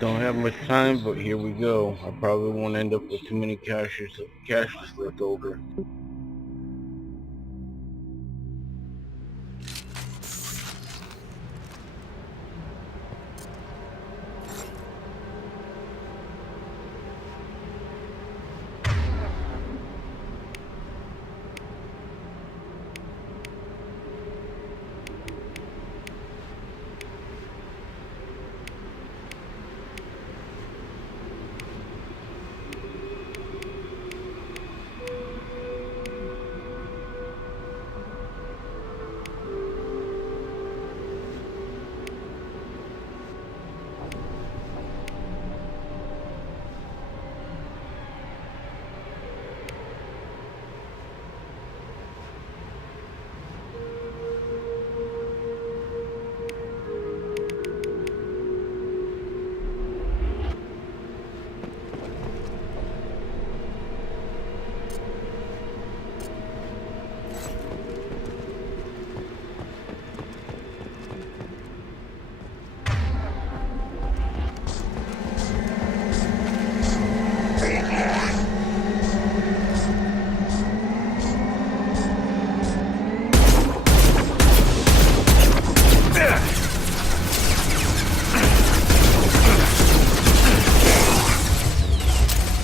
Don't have much time, but here we go. I probably won't end up with too many cashes left over.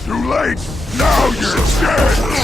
Too late! Now you're dead!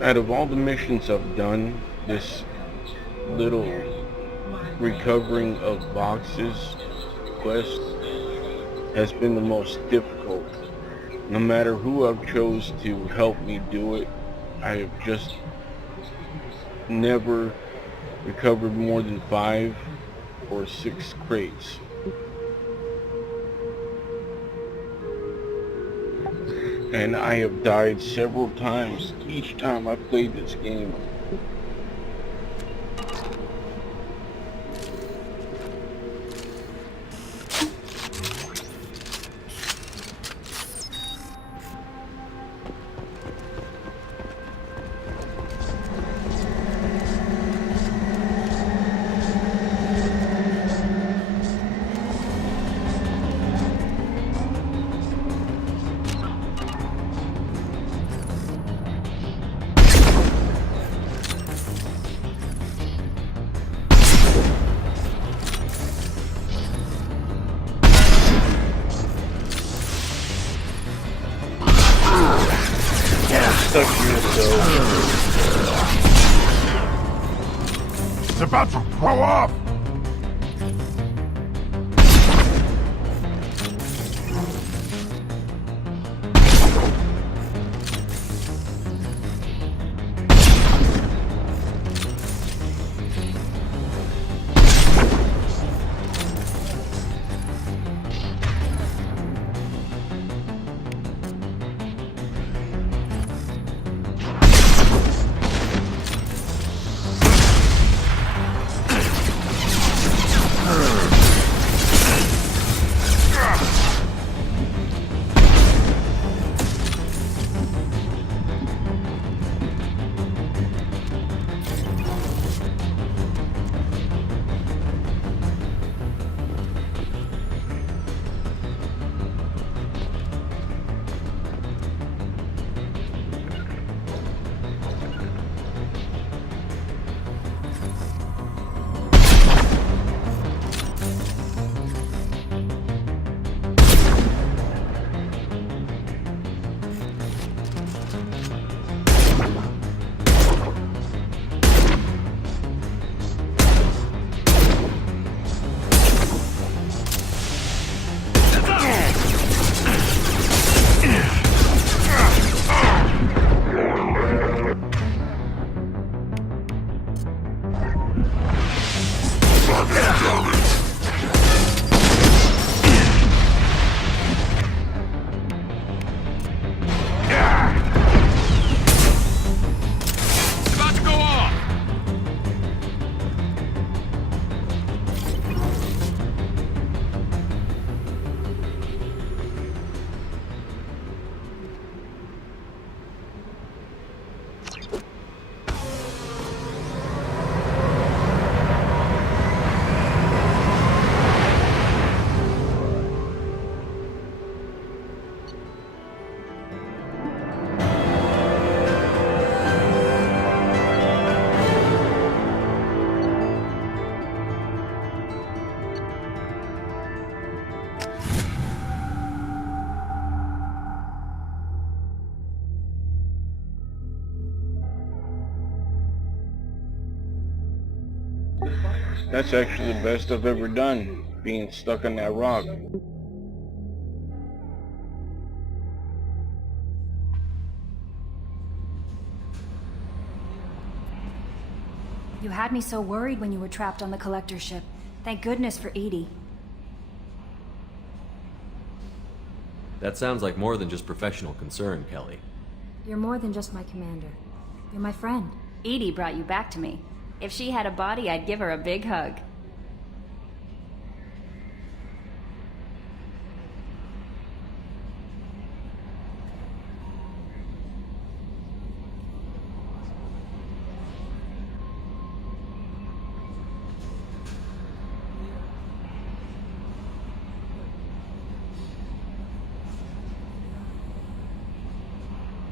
Out of all the missions I've done, this little recovering of boxes quest has been the most difficult. No matter who I've chose to help me do it, I have just never recovered more than 5 or 6 crates. And I have died several times each time I played this game. Stuck yourself. It's about to blow up! About to go off! That's actually the best I've ever done, being stuck on that rock. You had me so worried when you were trapped on the collector ship. Thank goodness for Edie. That sounds like more than just professional concern, Kelly. You're more than just my commander. You're my friend. Edie brought you back to me. If she had a body, I'd give her a big hug.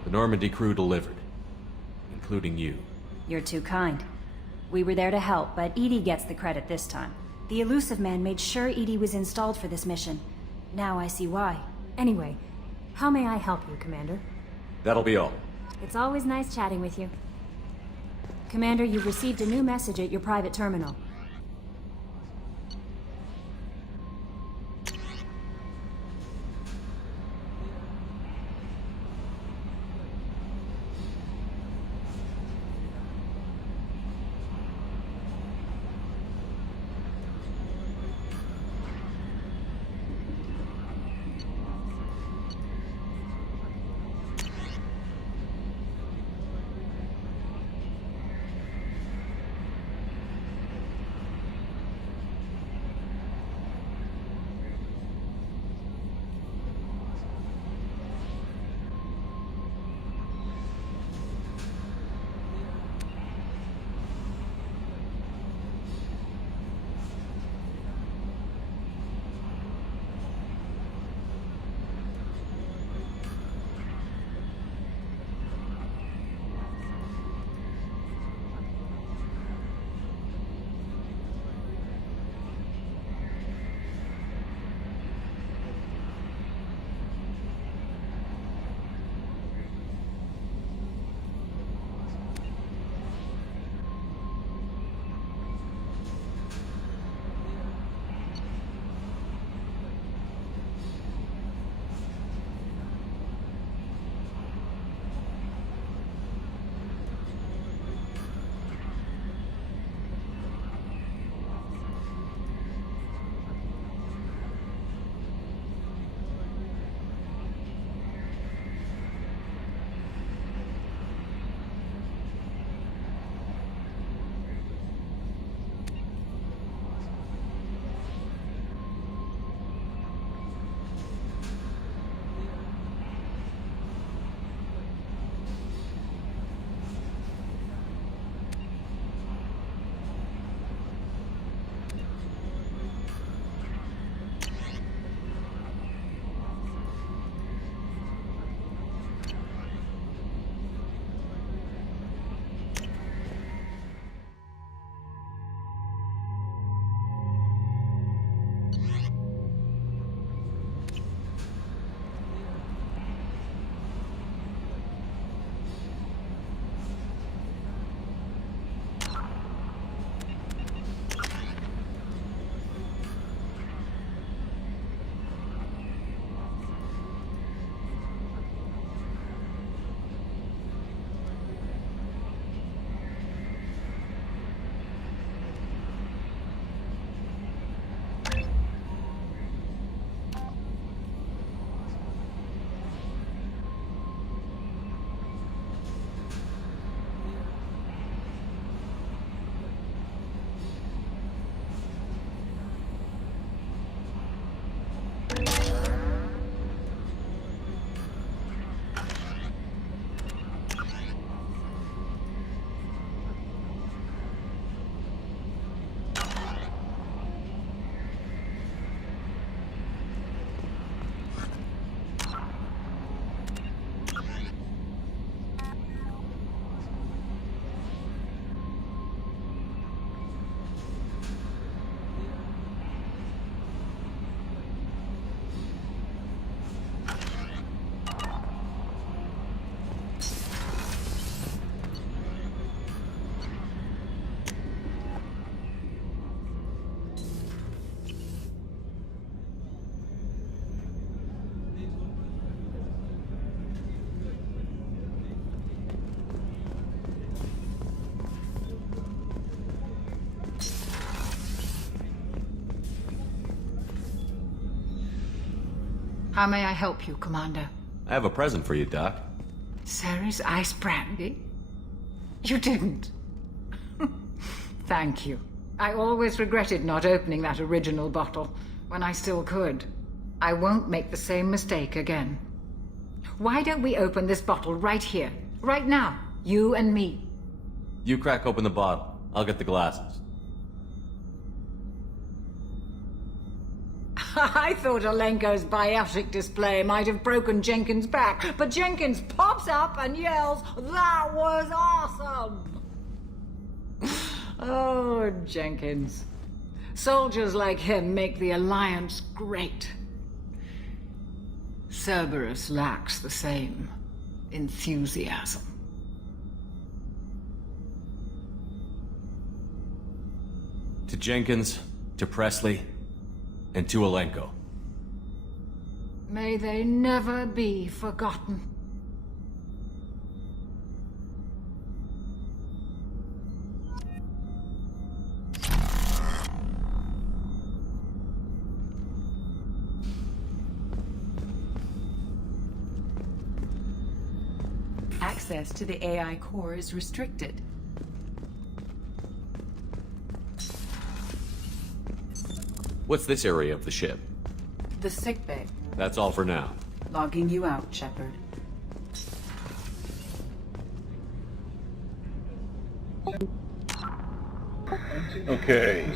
The Normandy crew delivered, including you. You're too kind. We were there to help, but Edie gets the credit this time. The Illusive Man made sure Edie was installed for this mission. Now I see why. Anyway, how may I help you, Commander? That'll be all. It's always nice chatting with you. Commander, you've received a new message at your private terminal. How may I help you, Commander? I have a present for you, Doc. Ceres ice brandy? You didn't. Thank you. I always regretted not opening that original bottle when I still could. I won't make the same mistake again. Why don't we open this bottle right here, right now, you and me? You crack open the bottle. I'll get the glasses. I thought Alenko's biotic display might have broken Jenkins' back, but Jenkins pops up and yells, "That was awesome!" Oh, Jenkins. Soldiers like him make the Alliance great. Cerberus lacks the same enthusiasm. To Jenkins, to Presley, and to Alenko. May they never be forgotten. Access to the AI core is restricted. What's this area of the ship? The sickbay. That's all for now. Logging you out, Shepard. Okay.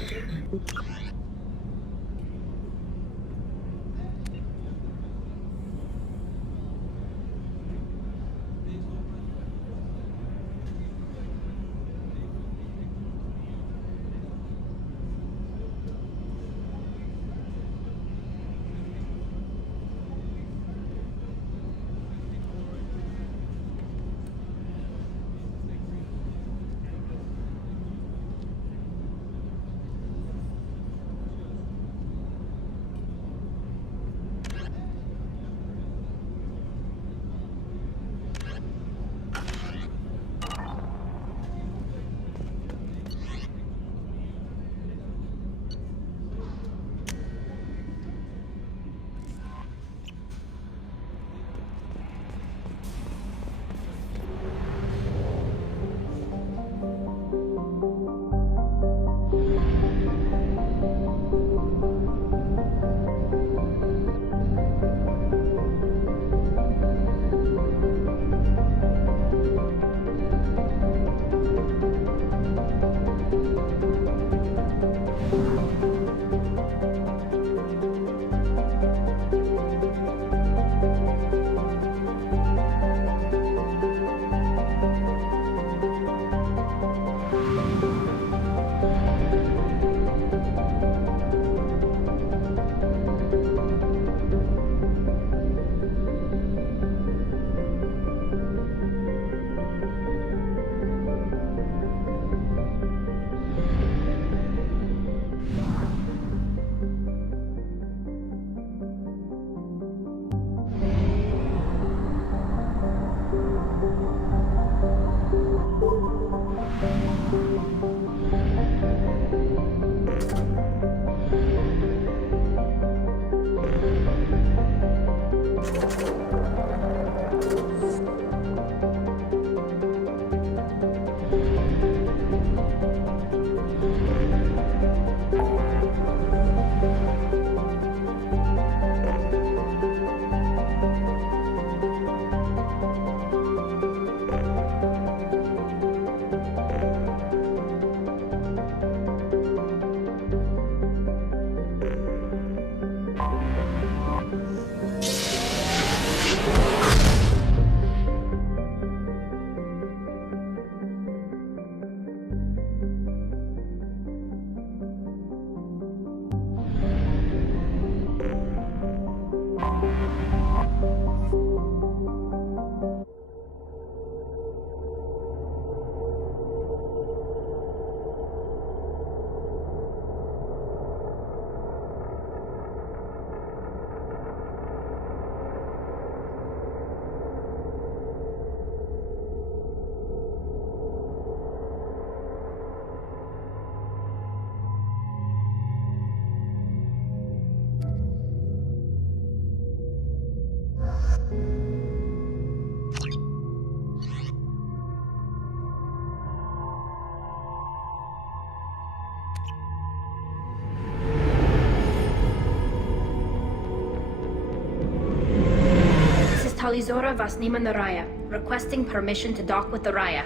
Talizora Vasnima Naraya, requesting permission to dock with the Raya.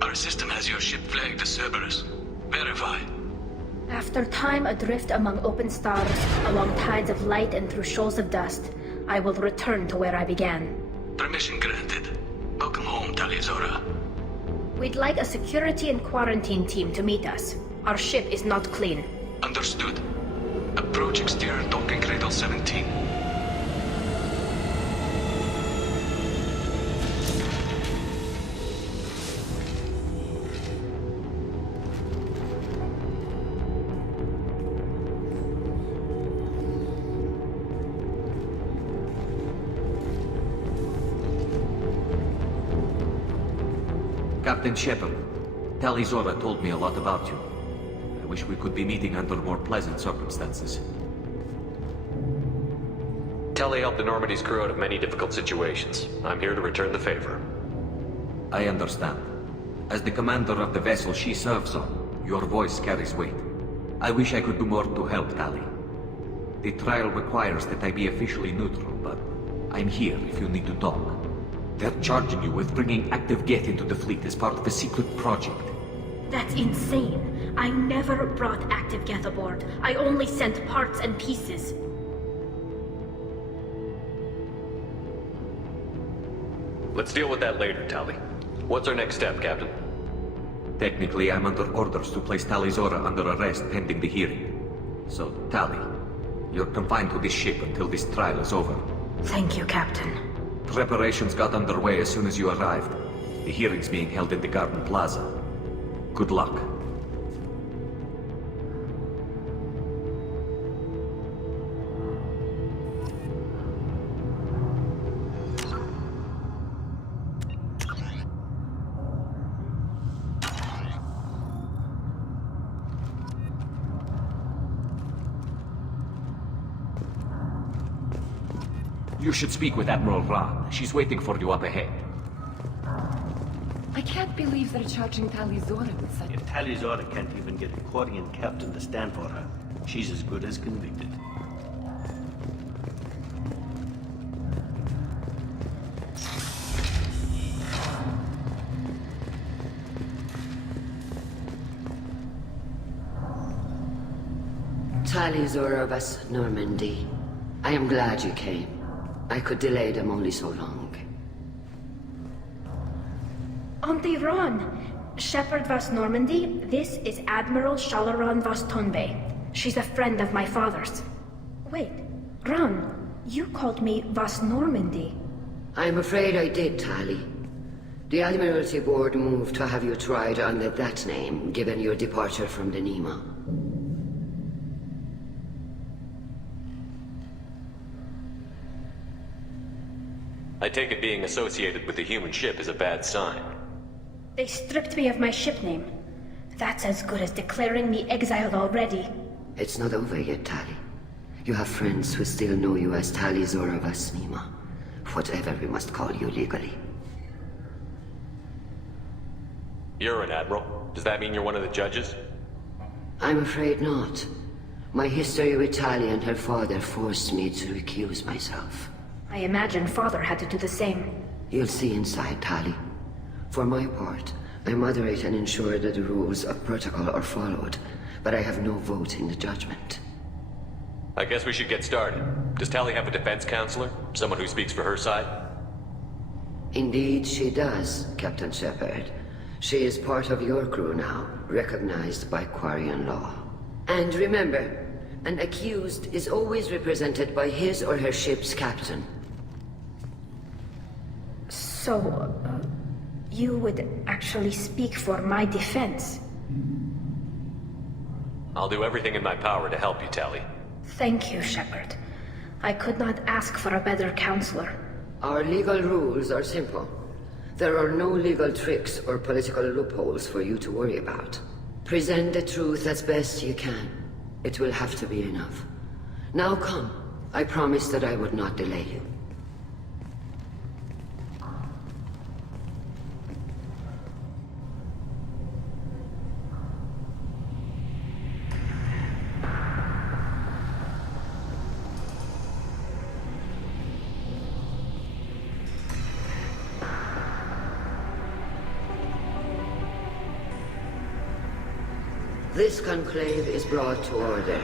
Our system has your ship flagged as Cerberus. Verify. After time adrift among open stars, along tides of light and through shoals of dust, I will return to where I began. Permission granted. Welcome home, Talizora. We'd like a security and quarantine team to meet us. Our ship is not clean. Understood. Approach exterior docking cradle 17. Captain Shepard, Talizora told me a lot about you. I wish we could be meeting under more pleasant circumstances. Tali helped the Normandy's crew out of many difficult situations. I'm here to return the favor. I understand. As the commander of the vessel she serves on, your voice carries weight. I wish I could do more to help Tali. The trial requires that I be officially neutral, but I'm here if you need to talk. They're charging you with bringing active Geth into the fleet as part of a secret project. That's insane. I never brought active Geth aboard. I only sent parts and pieces. Let's deal with that later, Tali. What's our next step, Captain? Technically, I'm under orders to place Talizora under arrest pending the hearing. So, Tali, you're confined to this ship until this trial is over. Thank you, Captain. Preparations got underway as soon as you arrived. The hearing's being held in the Garden Plaza. Good luck. You should speak with Admiral Ran. She's waiting for you up ahead. I can't believe they're charging Talizora with such... If Talizora can't even get a Quarian captain to stand for her, she's as good as convicted. Talizora Vas Normandy. I am glad you came. I could delay them only so long. Auntie Ron! Shepard Vas Normandy, this is Admiral Shalaran Vas Tonbe. She's a friend of my father's. Wait, Ron, you called me Vas Normandy. I'm afraid I did, Tali. The Admiralty Board moved to have you tried under that name, given your departure from the Nima. I take it being associated with the human ship is a bad sign. They stripped me of my ship name. That's as good as declaring me exiled already. It's not over yet, Tali. You have friends who still know you as Talizora Vas Nima. Whatever we must call you legally. You're an admiral. Does that mean you're one of the judges? I'm afraid not. My history with Tali and her father forced me to recuse myself. I imagine Father had to do the same. You'll see inside, Tali. For my part, I moderate and ensure that the rules of protocol are followed, but I have no vote in the judgment. I guess we should get started. Does Tali have a defense counselor? Someone who speaks for her side? Indeed, she does, Captain Shepard. She is part of your crew now, recognized by Quarian law. And remember, an accused is always represented by his or her ship's captain. So, you would actually speak for my defense? I'll do everything in my power to help you, Tali. Thank you, Shepard. I could not ask for a better counselor. Our legal rules are simple. There are no legal tricks or political loopholes for you to worry about. Present the truth as best you can. It will have to be enough. Now come. I promised that I would not delay you. This conclave is brought to order.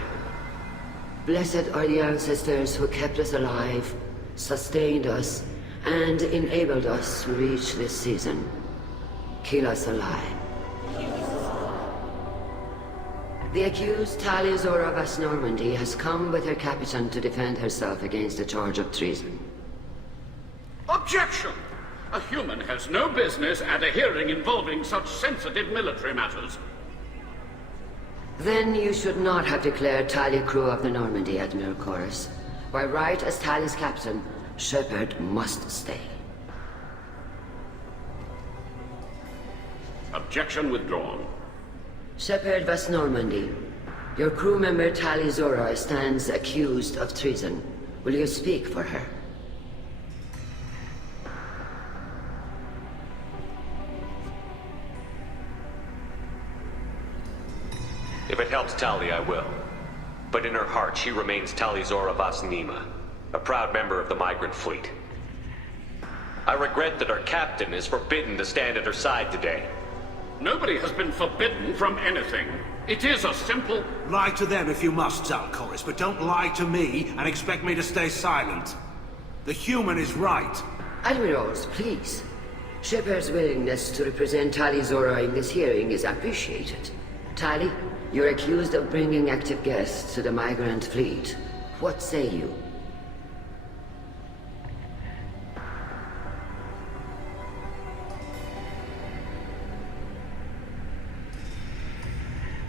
Blessed are the ancestors who kept us alive, sustained us, and enabled us to reach this season. Keep us alive. The accused Tali Zora Vas Normandy has come with her captain to defend herself against a charge of treason. Objection! A human has no business at a hearing involving such sensitive military matters. Then you should not have declared Tali crew of the Normandy, Admiral Chorus. By right as Tali's captain, Shepard must stay. Objection withdrawn. Shepard Vas Normandy, your crew member Tali Zora stands accused of treason. Will you speak for her? If it helps Tali, I will. But in her heart, she remains Tali Zora Vas Nima, a proud member of the migrant fleet. I regret that our captain is forbidden to stand at her side today. Nobody has been forbidden from anything. It is a simple... Lie to them if you must, Zalcoris, but don't lie to me and expect me to stay silent. The human is right. Admirals, please. Shepard's willingness to represent Tali Zora in this hearing is appreciated. Tali, you're accused of bringing active guests to the migrant fleet. What say you?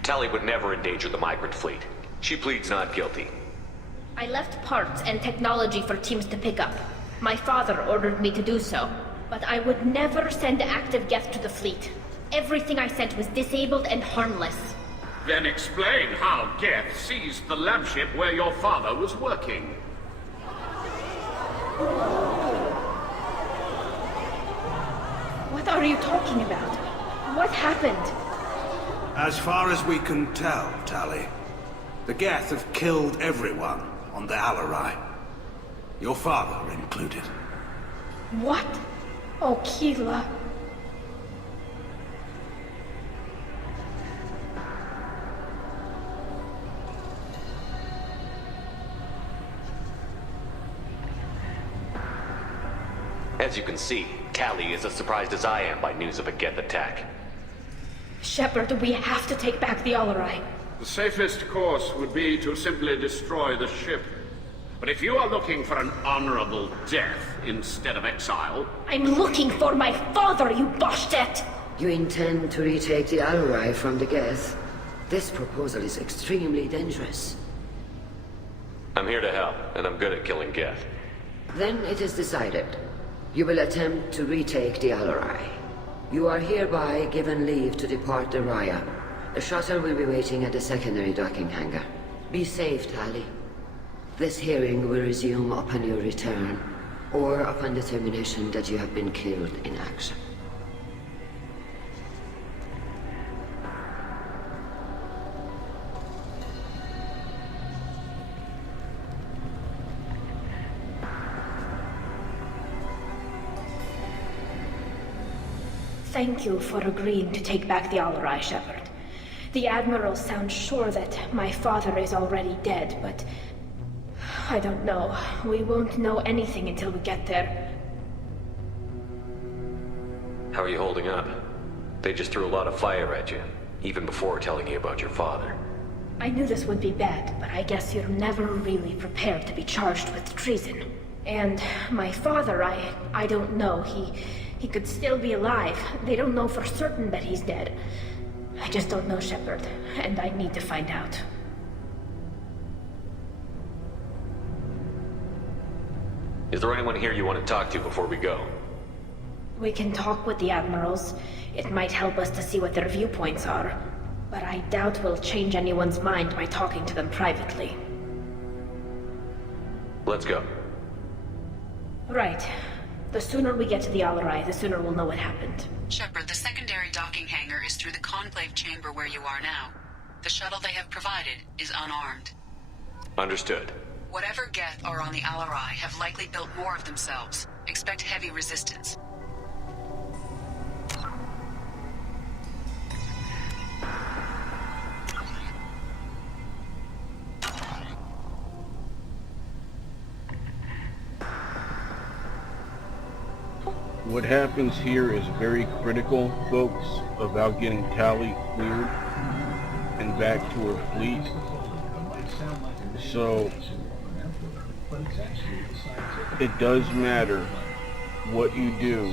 Tali would never endanger the migrant fleet. She pleads not guilty. I left parts and technology for teams to pick up. My father ordered me to do so, but I would never send active guests to the fleet. Everything I sent was disabled and harmless. Then explain how Geth seized the lab ship where your father was working. What are you talking about? What happened? As far as we can tell, Tali, the Geth have killed everyone on the Alarai. Your father included. What? Oh, Keela. As you can see, Tali is as surprised as I am by news of a Geth attack. Shepard, we have to take back the Alarai. The safest course would be to simply destroy the ship. But if you are looking for an honorable death instead of exile... I'm looking for my father, you Bastet! You intend to retake the Alarai from the Geth? This proposal is extremely dangerous. I'm here to help, and I'm good at killing Geth. Then it is decided. You will attempt to retake the Alarai. You are hereby given leave to depart the Raya. The shuttle will be waiting at the secondary docking hangar. Be safe, Tali. This hearing will resume upon your return, or upon determination that you have been killed in action. Thank you for agreeing to take back the Alarai, Shepard. The Admiral sounds sure that my father is already dead, but... I don't know. We won't know anything until we get there. How are you holding up? They just threw a lot of fire at you, even before telling you about your father. I knew this would be bad, but I guess you're never really prepared to be charged with treason. And my father, I don't know. He could still be alive. They don't know for certain that he's dead. I just don't know, Shepard, and I need to find out. Is there anyone here you want to talk to before we go? We can talk with the Admirals. It might help us to see what their viewpoints are. But I doubt we'll change anyone's mind by talking to them privately. Let's go. Right. The sooner we get to the Alarai, the sooner we'll know what happened. Shepard, the secondary docking hangar is through the conclave chamber where you are now. The shuttle they have provided is unarmed. Understood. Whatever Geth are on the Alarai have likely built more of themselves. Expect heavy resistance. What happens here is very critical, folks, about getting Tali cleared and back to her fleet. So, it does matter what you do.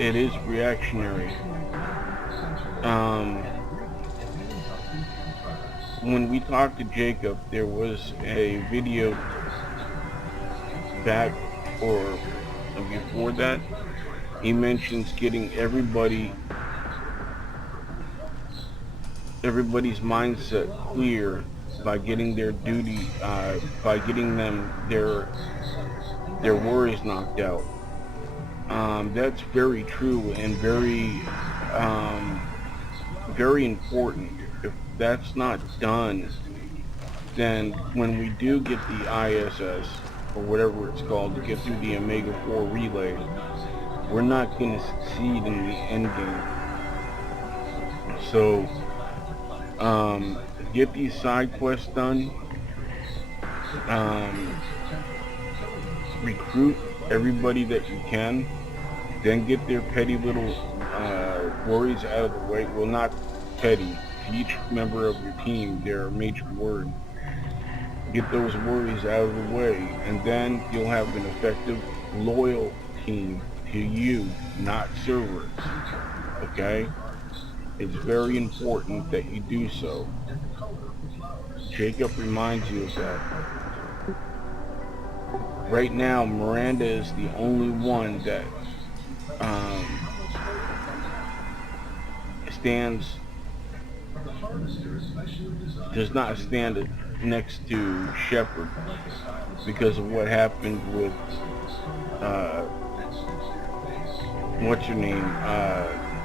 It is reactionary. When we talked to Jacob, there was a video back or before that. He mentions getting everybody's mindset clear by getting their duty, by getting them their worries knocked out. That's very true and very important. If that's not done, then when we do get the ISS, or whatever it's called, to get through the Omega-4 relay, we're not going to succeed in the end game. So, get these side quests done, recruit everybody that you can, then get their petty little worries out of the way. Well, not petty. Each member of your team, their major word. Get those worries out of the way, and then you'll have an effective, loyal team to you, not Cerberus. Okay? It's very important that you do so. Jacob reminds you of that. Right now, Miranda is the only one that does not stand next to Shepard because of what happened with what's her name?